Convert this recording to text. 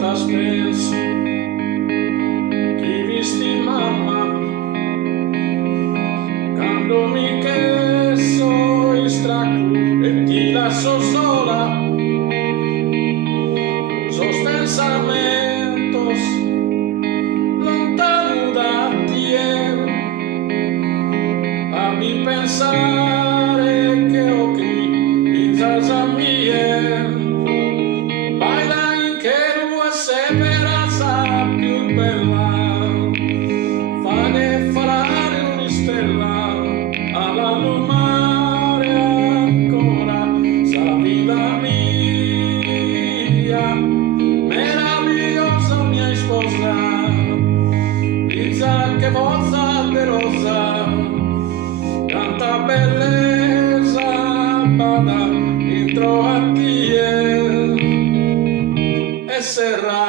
voltas penso ti visti mamma quando mi queso istracu e ti lascio sola sos pensamentos lontano da ti a mi pensare che ho qui in casa mia baila in che rua speranza più bella fane farare un'istella alla lumare ancora sa vita mia meravigliosa mia sposa pizza che forza de rosa tanta bellezza bada intro a ti e serra